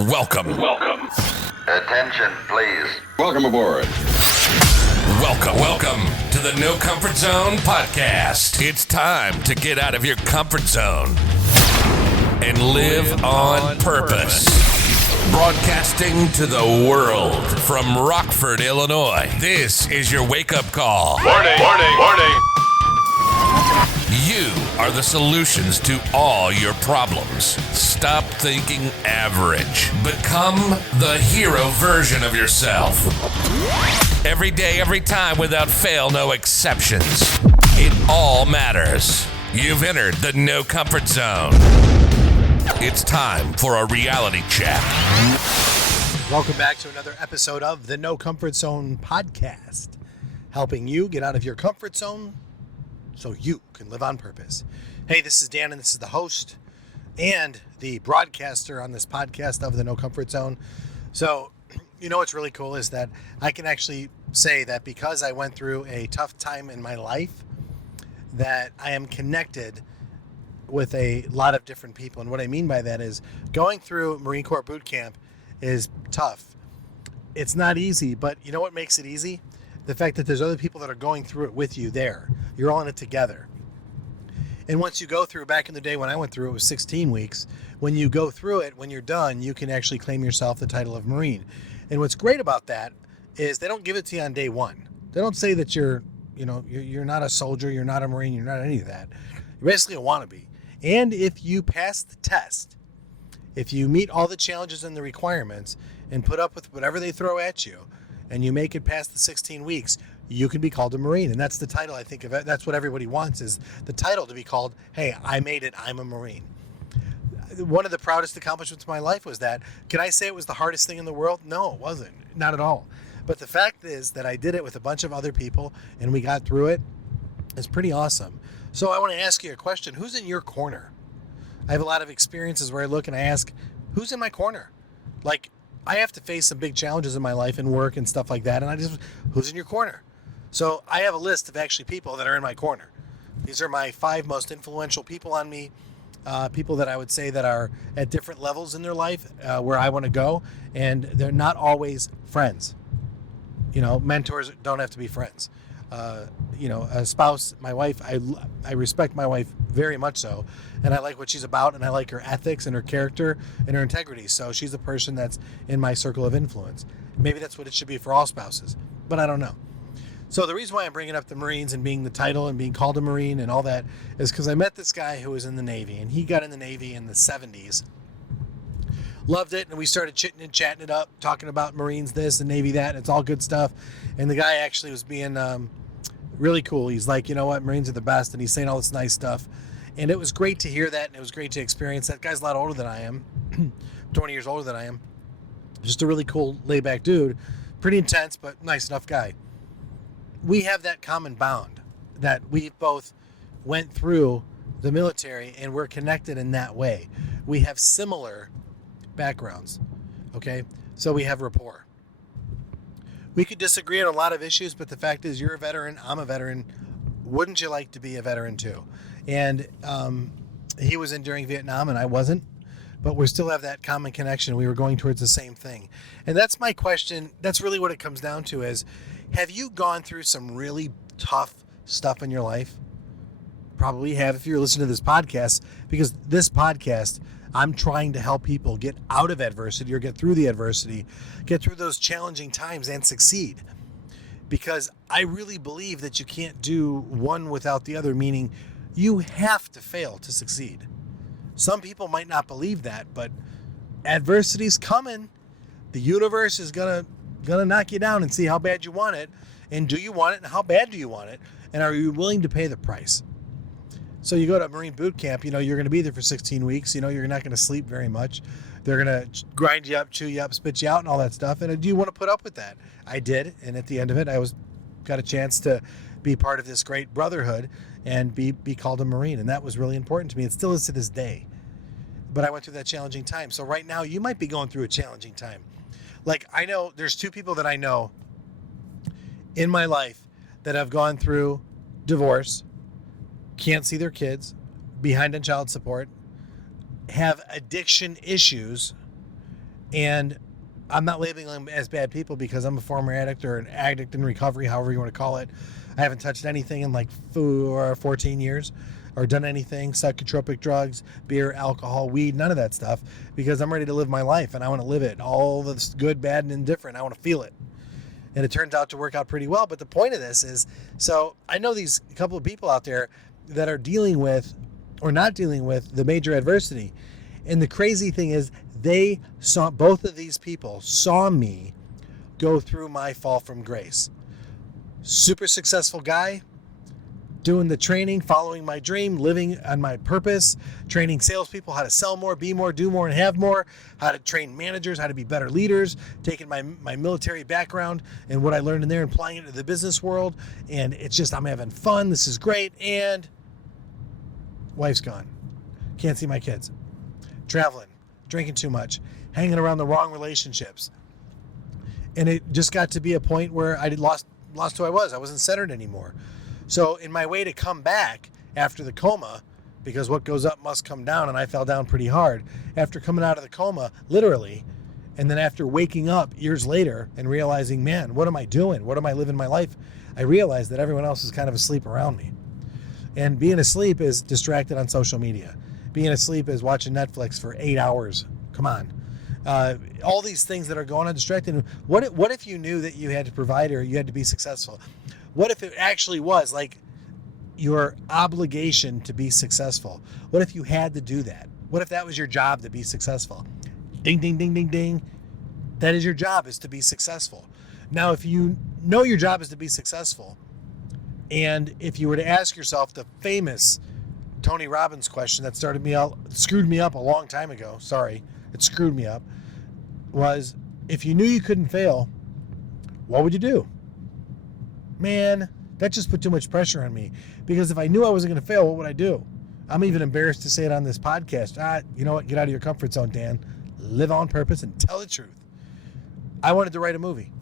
Welcome. Attention, please. Welcome aboard. Welcome to the No Comfort Zone podcast. It's time to get out of your comfort zone and live on purpose. Broadcasting to the world from Rockford, Illinois. This is your wake-up call. Warning. You are the solutions to all your problems. Stop thinking average. Become the hero version of yourself. Every day, every time, without fail, no exceptions. It all matters. You've entered the No Comfort Zone. It's time for a reality check. Welcome back to another episode of the No Comfort Zone podcast, helping you get out of your comfort zone so you can live on purpose. Hey, this is Dan, and this is the host and the broadcaster on this podcast of the No Comfort Zone. So, you know what's really cool is that I can actually say that because I went through a tough time in my life, that I am connected with a lot of different people. And what I mean by that is going through Marine Corps boot camp is tough. It's not easy, but you know what makes it easy? The fact that there's other people that are going through it with you there. You're all in it together. And once you go through, back in the day when I went through, it was 16 weeks. When you go through it, when you're done, you can actually claim yourself the title of Marine. And what's great about that is they don't give it to you on day one. They don't say that you're not a soldier, you're not a Marine, you're not any of that. You're basically a wannabe. And if you pass the test, if you meet all the challenges and the requirements and put up with whatever they throw at you, and you make it past the 16 weeks, you can be called a Marine. And that's the title, I think, of it. That's what everybody wants, is the title to be called, hey, I made it, I'm a Marine. One of the proudest accomplishments of my life was that. Can I say it was the hardest thing in the world? No, it wasn't. Not at all. But the fact is that I did it with a bunch of other people, and we got through it. It's pretty awesome. So I want to ask you a question. Who's in your corner? I have a lot of experiences where I look and I ask, who's in my corner? Like, I have to face some big challenges in my life and work and stuff like that. And who's in your corner? So I have a list of actually people that are in my corner. These are my 5 most influential people on me. People that I would say that are at different levels in their life where I want to go. And they're not always friends. You know, mentors don't have to be friends. A spouse, my wife, I respect my wife very much so, and I like what she's about, and I like her ethics and her character and her integrity. So she's a person that's in my circle of influence. Maybe that's what it should be for all spouses, but I don't know. So the reason why I'm bringing up the Marines and being the title and being called a Marine and all that is because I met this guy who was in the Navy, and he got in the Navy in the 70s. Loved it, and we started chitting and chatting it up, talking about Marines this and Navy that, and it's all good stuff. And the guy actually was being really cool. He's like, you know what, Marines are the best, and he's saying all this nice stuff. And it was great to hear that, and it was great to experience that. Guy's a lot older than I am, 20 years older than I am. Just a really cool, laid-back dude. Pretty intense, but nice enough guy. We have that common bond that we both went through the military, and we're connected in that way. We have similar backgrounds, okay? So we have rapport. We could disagree on a lot of issues, but the fact is you're a veteran, I'm a veteran. Wouldn't you like to be a veteran too? And he was enduring Vietnam and I wasn't, but we still have that common connection. We were going towards the same thing. And that's my question. That's really what it comes down to is, have you gone through some really tough stuff in your life? Probably have if you're listening to this podcast, because this podcast, I'm trying to help people get out of adversity or get through the adversity, get through those challenging times and succeed. Because I really believe that you can't do one without the other, meaning you have to fail to succeed. Some people might not believe that, but adversity's coming. The universe is gonna knock you down and see how bad you want it. And do you want it? And how bad do you want it? And are you willing to pay the price? So you go to Marine boot camp, you're going to be there for 16 weeks. You're not going to sleep very much. They're going to grind you up, chew you up, spit you out and all that stuff. And do you want to put up with that? I did. And at the end of it, got a chance to be part of this great brotherhood and be called a Marine. And that was really important to me. It still is to this day. But I went through that challenging time. So right now you might be going through a challenging time. Like, I know there's 2 people that I know in my life that have gone through divorce, can't see their kids, behind on child support, have addiction issues, And I'm not labeling them as bad people because I'm a former addict or an addict in recovery, however you want to call it. I haven't touched anything in like 14 years or done anything, psychotropic drugs, beer, alcohol, weed, none of that stuff, because I'm ready to live my life and I want to live it. All the good, bad, and indifferent. I want to feel it. And it turns out to work out pretty well. But the point of this is, so I know these couple of people out there that are dealing with or not dealing with the major adversity. And the crazy thing is both of these people saw me go through my fall from grace. Super successful guy, doing the training, following my dream, living on my purpose, training salespeople how to sell more, be more, do more, and have more, how to train managers, how to be better leaders, taking my military background and what I learned in there and applying it to the business world. And it's just, I'm having fun. This is great. And wife's gone. Can't see my kids. Traveling, drinking too much, hanging around the wrong relationships. And it just got to be a point where I lost who I was. I wasn't centered anymore. So in my way to come back after the coma, because what goes up must come down, and I fell down pretty hard. After coming out of the coma, literally, and then after waking up years later and realizing, man, what am I doing? What am I living my life? I realized that everyone else is kind of asleep around me. And being asleep is distracted on social media. Being asleep is watching Netflix for 8 hours. Come on. All these things that are going on distracting. What if you knew that you had to provide or you had to be successful? What if it actually was like your obligation to be successful? What if you had to do that? What if that was your job to be successful? Ding, ding, ding, ding, ding. That is your job, is to be successful. Now, if you know your job is to be successful, and if you were to ask yourself the famous Tony Robbins question that screwed me up a long time ago, sorry, it screwed me up, was if you knew you couldn't fail, what would you do? Man, that just put too much pressure on me, because if I knew I wasn't going to fail, what would I do? I'm even embarrassed to say it on this podcast. You know what? Get out of your comfort zone, Dan. Live on purpose and tell the truth. I wanted to write a movie.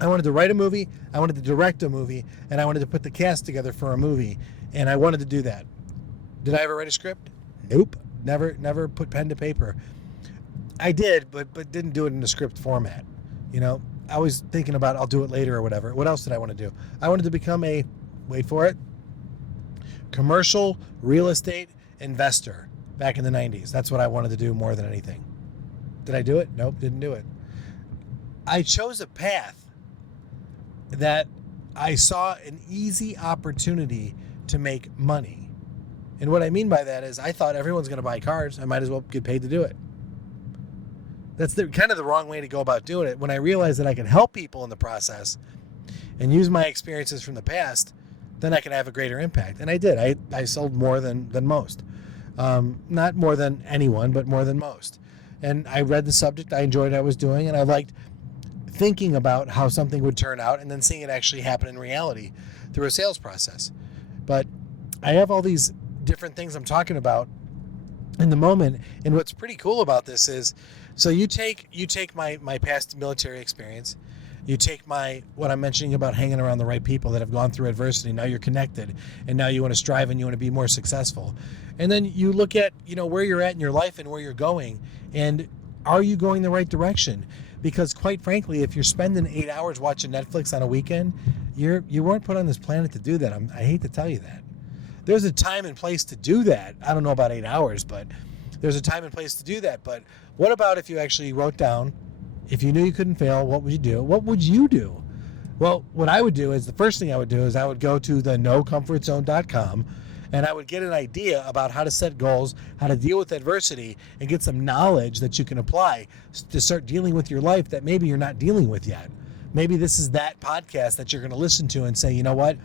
I wanted to write a movie, I wanted to direct a movie, and I wanted to put the cast together for a movie, and I wanted to do that. Did I ever write a script? Nope. Never put pen to paper. I did, but didn't do it in a script format. You know, I was thinking about I'll do it later or whatever. What else did I want to do? I wanted to become a, wait for it, commercial real estate investor back in the 90s. That's what I wanted to do more than anything. Did I do it? Nope, didn't do it. I chose a path that I saw an easy opportunity to make money. And what I mean by that is I thought everyone's going to buy cars. I might as well get paid to do it. That's kind of the wrong way to go about doing it. When I realized that I could help people in the process and use my experiences from the past, then I can have a greater impact. And I did. I sold more than most. Not more than anyone, but more than most. And I read the subject. I enjoyed what I was doing, and I liked thinking about how something would turn out and then seeing it actually happen in reality through a sales process. But I have all these different things I'm talking about in the moment. And what's pretty cool about this is, so you take my past military experience, you take what I'm mentioning about hanging around the right people that have gone through adversity. Now you're connected, and now you want to strive and you want to be more successful. And then you look at, where you're at in your life and where you're going, and are you going the right direction? Because quite frankly, if you're spending 8 hours watching Netflix on a weekend, you weren't put on this planet to do that. I hate to tell you that. There's a time and place to do that. I don't know about 8 hours, but there's a time and place to do that. But what about if you actually wrote down, if you knew you couldn't fail, what would you do? What would you do? Well, what I would do is, the first thing I would do is I would go to the nocomfortzone.com, and I would get an idea about how to set goals, how to deal with adversity, and get some knowledge that you can apply to start dealing with your life that maybe you're not dealing with yet. Maybe this is that podcast that you're going to listen to and say, you know what?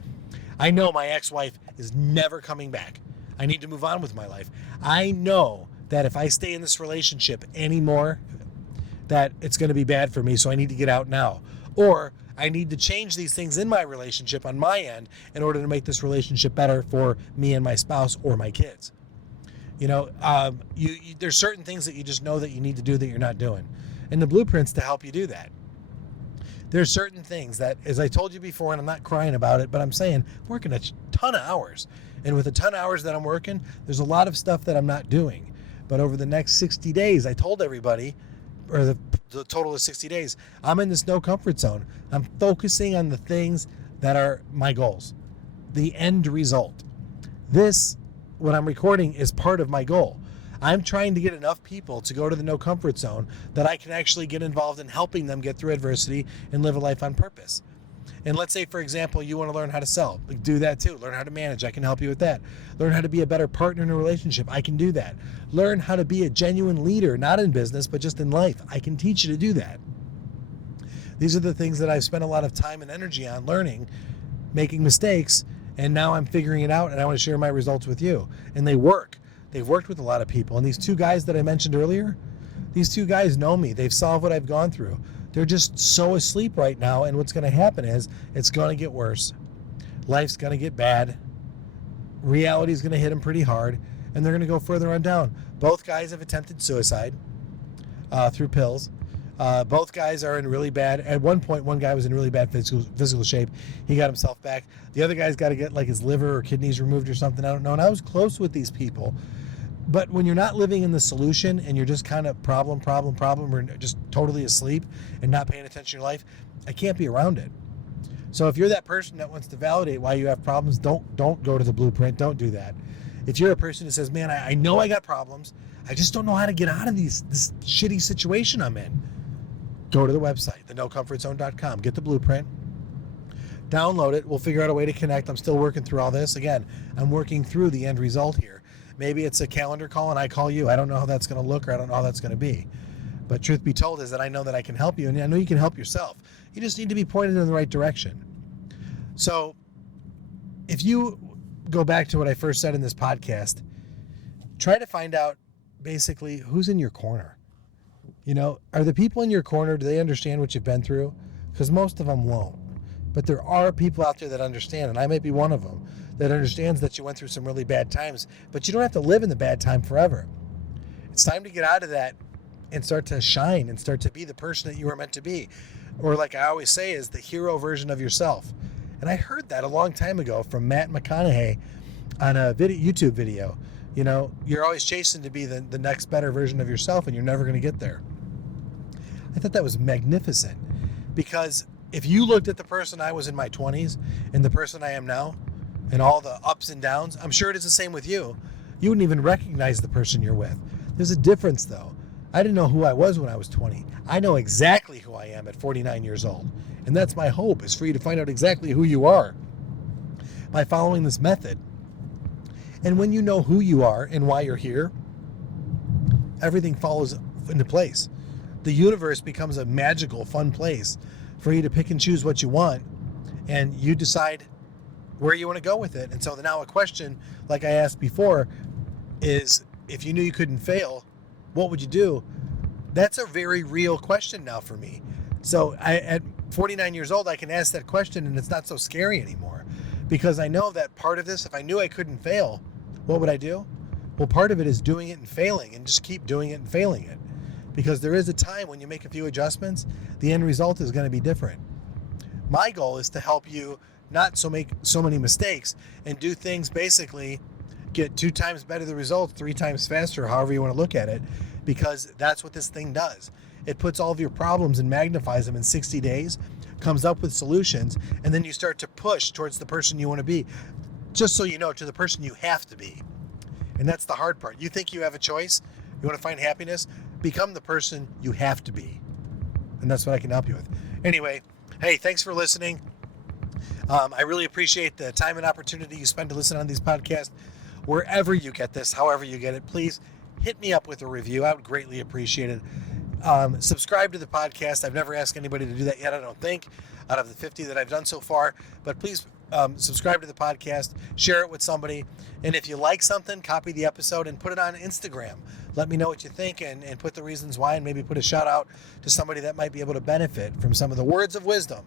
I know my ex-wife is never coming back. I need to move on with my life. I know that if I stay in this relationship anymore, that it's going to be bad for me, so I need to get out now. Or I need to change these things in my relationship on my end in order to make this relationship better for me and my spouse or my kids. There's certain things that you just know that you need to do that you're not doing. And the blueprints to help you do that. There's certain things that, as I told you before, and I'm not crying about it, but I'm saying, I'm working a ton of hours. And with a ton of hours that I'm working, there's a lot of stuff that I'm not doing. But over the next 60 days, I told everybody, the total of 60 days, I'm in this no comfort zone. I'm focusing on the things that are my goals, the end result. This, what I'm recording, is part of my goal. I'm trying to get enough people to go to the no comfort zone that I can actually get involved in helping them get through adversity and live a life on purpose. And let's say, for example, you want to learn how to sell. Do that too. Learn how to manage. I can help you with that. Learn how to be a better partner in a relationship. I can do that. Learn how to be a genuine leader, not in business, but just in life. I can teach you to do that. These are the things that I've spent a lot of time and energy on learning, making mistakes, and now I'm figuring it out, and I want to share my results with you. And they work. They've worked with a lot of people. And these two guys that I mentioned earlier, these two guys know me. They've solved what I've gone through. They're just so asleep right now, and what's going to happen is it's going to get worse. Life's going to get bad. Reality is going to hit them pretty hard, and they're going to go further on down. Both guys have attempted suicide through pills. Both guys are in really bad, at one point, one guy was in really bad physical shape. He got himself back. The other guy's got to get like his liver or kidneys removed or something. I don't know. And I was close with these people. But when you're not living in the solution and you're just kind of problem, or just totally asleep and not paying attention to your life, I can't be around it. So if you're that person that wants to validate why you have problems, don't go to the blueprint. Don't do that. If you're a person that says, man, I know I got problems, I just don't know how to get out of this shitty situation I'm in, go to the website, thenocomfortzone.com. Get the blueprint. Download it. We'll figure out a way to connect. I'm still working through all this. Again, I'm working through the end result here. Maybe it's a calendar call and I call you. I don't know how that's going to look, or I don't know how that's going to be. But truth be told is that I know that I can help you, and I know you can help yourself. You just need to be pointed in the right direction. So if you go back to what I first said in this podcast, try to find out basically who's in your corner. You know, are the people in your corner, do they understand what you've been through? Because most of them won't. But there are people out there that understand, and I might be one of them, that understands that you went through some really bad times, but you don't have to live in the bad time forever. It's time to get out of that and start to shine and start to be the person that you were meant to be. Or like I always say, is the hero version of yourself. And I heard that a long time ago from Matt McConaughey on a YouTube video. You know, you're always chasing to be the next better version of yourself, and you're never going to get there. I thought that was magnificent, because if you looked at the person I was in my 20s and the person I am now, and all the ups and downs, I'm sure it is the same with you. You wouldn't even recognize the person you're with. There's a difference, though. I didn't know who I was when I was 20. I know exactly who I am at 49 years old. And that's my hope, is for you to find out exactly who you are by following this method. And when you know who you are and why you're here, everything falls into place. The universe becomes a magical, fun place for you to pick and choose what you want, and you decide where you want to go with it. And so now a question, like I asked before, is if you knew you couldn't fail, what would you do? That's a very real question now for me. So at 49 years old, I can ask that question, and it's not so scary anymore, because I know that part of this, if I knew I couldn't fail, what would I do? Well, part of it is doing it and failing, and just keep doing it and failing it, because there is a time when you make a few adjustments, the end result is going to be different. My goal is to help you not make so many mistakes and do things, basically get 2 times better the results, 3 times faster, however you want to look at it, because that's what this thing does. It puts all of your problems and magnifies them in 60 days, comes up with solutions, and then you start to push towards the person you want to be. Just so you know, to the person you have to be. And that's the hard part. You think you have a choice? You want to find happiness? Become the person you have to be. And that's what I can help you with. Anyway, hey, thanks for listening. I really appreciate the time and opportunity you spend to listen on these podcasts. Wherever you get this, however you get it, please hit me up with a review. I would greatly appreciate it. Subscribe to the podcast. I've never asked anybody to do that yet, I don't think, out of the 50 that I've done so far. But please subscribe to the podcast, share it with somebody. And if you like something, copy the episode and put it on Instagram. Let me know what you think, and put the reasons why, and maybe put a shout out to somebody that might be able to benefit from some of the words of wisdom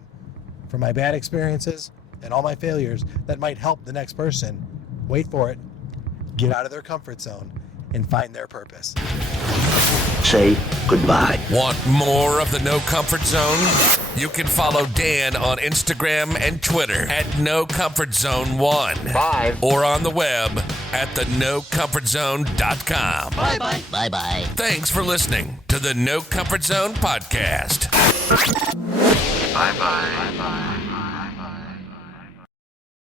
from my bad experiences and all my failures that might help the next person, wait for it, get out of their comfort zone and find their purpose. say goodbye. Want more of the No Comfort Zone? You can follow Dan on Instagram and Twitter at NoComfortZone1. Bye. Or on the web at thenocomfortzone.com. Bye-bye. Bye-bye. Thanks for listening to the No Comfort Zone podcast. Bye-bye. Bye-bye.